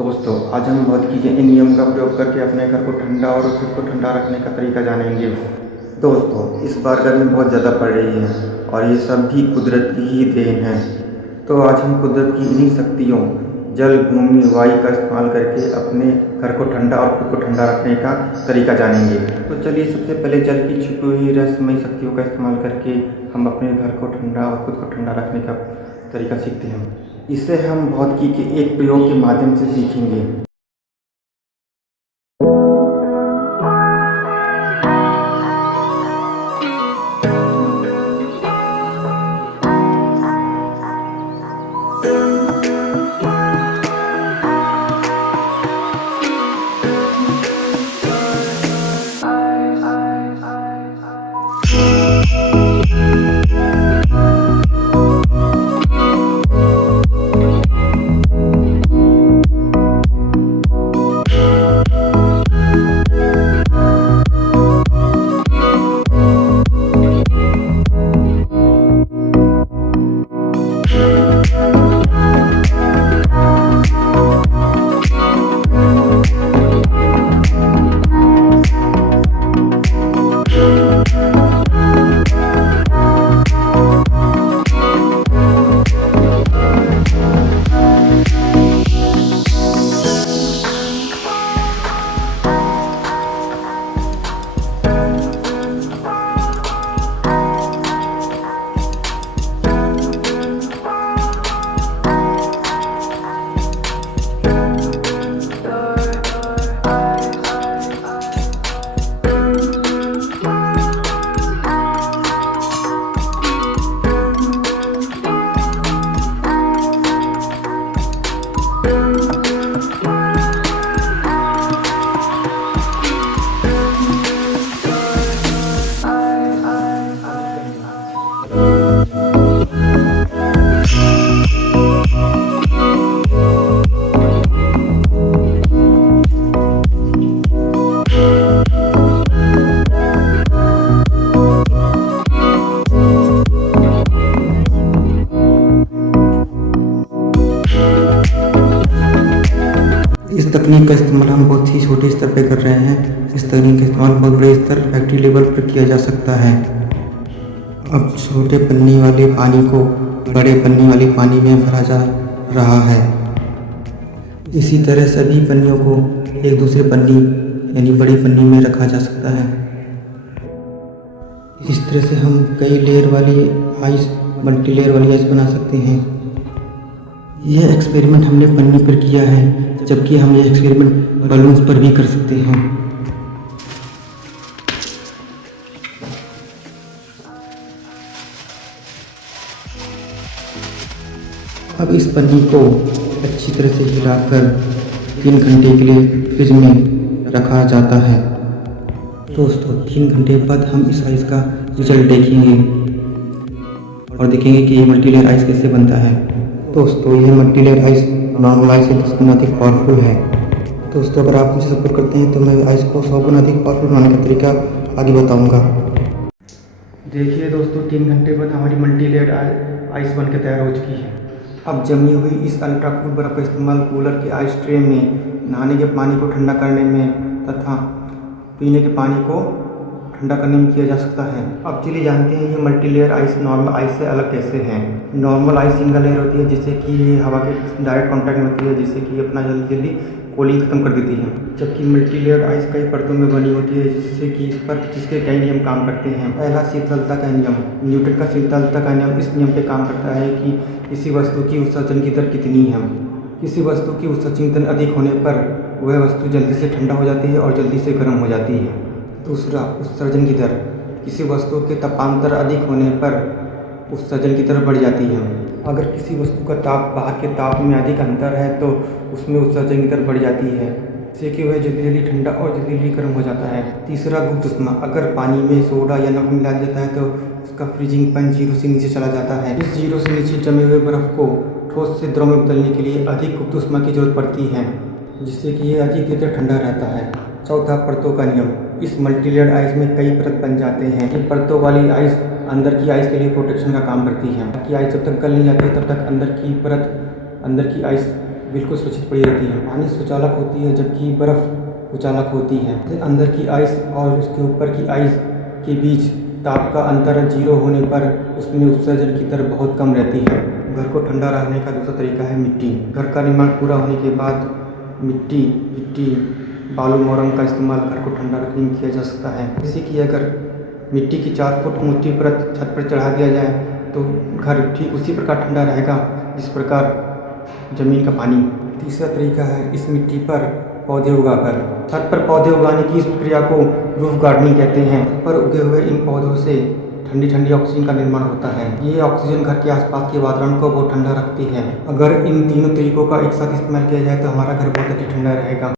दोस्तों, आज हम भौतिकी के इन नियम का प्रयोग करके अपने घर को ठंडा और खुद को ठंडा रखने का तरीका जानेंगे। दोस्तों, इस बार गर्मी बहुत ज़्यादा पड़ रही है और ये सब भी कुदरत की ही देन है। तो आज हम कुदरत की इन्हीं शक्तियों जल, भूमि, वायु का इस्तेमाल करके अपने घर को ठंडा और खुद को ठंडा रखने का तरीका जानेंगे। तो चलिए, सबसे पहले जल की छिपी हुई रहस्यमयी शक्तियों का इस्तेमाल करके हम अपने घर को ठंडा और खुद को ठंडा रखने का तरीका सीखते हैं। इसे हम भौतिकी के एक प्रयोग के माध्यम से सीखेंगे। इस तकनीक का इस्तेमाल हम बहुत ही छोटे स्तर पर कर रहे हैं। इस तकनीक का इस्तेमाल बहुत बड़े स्तर फैक्ट्री लेवल पर किया जा सकता है। अब छोटे पन्नी वाले पानी को बड़े पन्नी वाले पानी में भरा जा रहा है। इसी तरह सभी पन्नियों को एक दूसरे पन्नी यानी बड़ी पन्नी में रखा जा सकता है। इस तरह से हम कई लेयर वाली आइस, मल्टी लेयर वाली आइस बना सकते हैं। यह एक्सपेरिमेंट हमने पन्नी पर किया है, जबकि हम यह एक्सपेरिमेंट बलून्स पर भी कर सकते हैं। अब इस पन्नी को अच्छी तरह से हिलाकर 3 घंटे के लिए फ्रिज में रखा जाता है। दोस्तों, 3 घंटे बाद हम इस आइस का रिजल्ट देखेंगे और देखेंगे कि ये मल्टीलेयर आइस कैसे बनता है। दोस्तों, यह मल्टीलेयर आइस नॉर्मल आइस से 10 गुना अधिक पावरफुल है। दोस्तों, अगर आप मुझे सपोर्ट करते हैं तो मैं आइस को 100 गुना अधिक पावरफुल बनाने का तरीका आगे बताऊंगा। देखिए दोस्तों, 3 घंटे बाद हमारी मल्टीलेयर आइस बनकर तैयार हो चुकी है। अब जमी हुई इस अल्ट्रा कूल बर्फ का इस्तेमाल कूलर के आइस ट्रे में नहाने के पानी को ठंडा करने में तथा पीने के पानी को ठंडा करने में किया जा सकता है। अब चलिए जानते हैं ये मल्टीलेयर आइस नॉर्मल आइस से अलग कैसे है। नॉर्मल आइस सिंगल लेयर होती है, जिससे कि ये हवा के डायरेक्ट कांटेक्ट में होती है, जिससे कि अपना जल्दी जल्दी कूलिंग खत्म कर देती है। जबकि मल्टीलेयर आइस कई परतों में बनी होती है, जिससे कि इस पर जिसके कई नियम काम करते हैं। पहला, शीतलता का नियम। न्यूटन का शीतलता का नियम इस नियम पे काम करता है कि किसी वस्तु की उत्सर्जन की दर कितनी है। किसी वस्तु की उत्सर्जन की दर अधिक होने पर वह वस्तु जल्दी से ठंडा हो जाती है और जल्दी से गर्म हो जाती है। दूसरा, उत्सर्जन की दर। किसी वस्तु के तापांतर अधिक होने पर उत्सर्जन की दर बढ़ जाती है। अगर किसी वस्तु का ताप बाहर के ताप में अधिक अंतर है तो उसमें उत्सर्जन की दर बढ़ जाती है, जिससे कि वह जल्दी जल्दी ठंडा और जल्दी जल्दी गर्म हो जाता है। तीसरा, गुप्त ऊष्मा। अगर पानी में सोडा या नमक मिला जाता है तो उसका फ्रीजिंग पॉइंट 0 से नीचे चला जाता है। इस 0 से नीचे जमे हुए बर्फ को ठोस से द्रव में बदलने के लिए अधिक गुप्त ऊष्मा की जरूरत पड़ती है, जिससे कि यह अधिक देर तक ठंडा रहता है। चौथा, परतों का नियम। इस मल्टीलेयर आइस में कई परत बन जाते हैं। ये परतों वाली आइस अंदर की आइस के लिए प्रोटेक्शन का काम करती है, कि आइस जब तक गल नहीं जाती तब तक अंदर की आइस बिल्कुल सुरक्षित पड़ी रहती है। पानी सुचालक होती है जबकि बर्फ़ कुचालक होती है। अंदर की आइस और उसके ऊपर की आइस के बीच ताप का अंतर 0 होने पर उसमें उत्सर्जन की दर बहुत कम रहती है। घर को ठंडा रखने का दूसरा तरीका है मिट्टी। घर का निर्माण पूरा होने के बाद मिट्टी बालू मोरंग का इस्तेमाल घर को ठंडा रखने में किया जा सकता है। जैसे कि अगर मिट्टी की 4 फुट मोटी परत छत पर चढ़ा दिया जाए तो घर ठीक उसी प्रकार ठंडा रहेगा जिस प्रकार ज़मीन का पानी। तीसरा तरीका है इस मिट्टी पर पौधे उगाकर। छत पर पौधे उगाने की इस प्रक्रिया को रूफ गार्डनिंग कहते हैं। छत पर उगे हुए इन पौधों से ठंडी ठंडी ऑक्सीजन का निर्माण होता है। ये ऑक्सीजन घर के आसपास के वातावरण को बहुत ठंडा रखती है। अगर इन तीनों तरीकों का एक साथ इस्तेमाल किया जाए तो हमारा घर बहुत अधिक ठंडा रहेगा।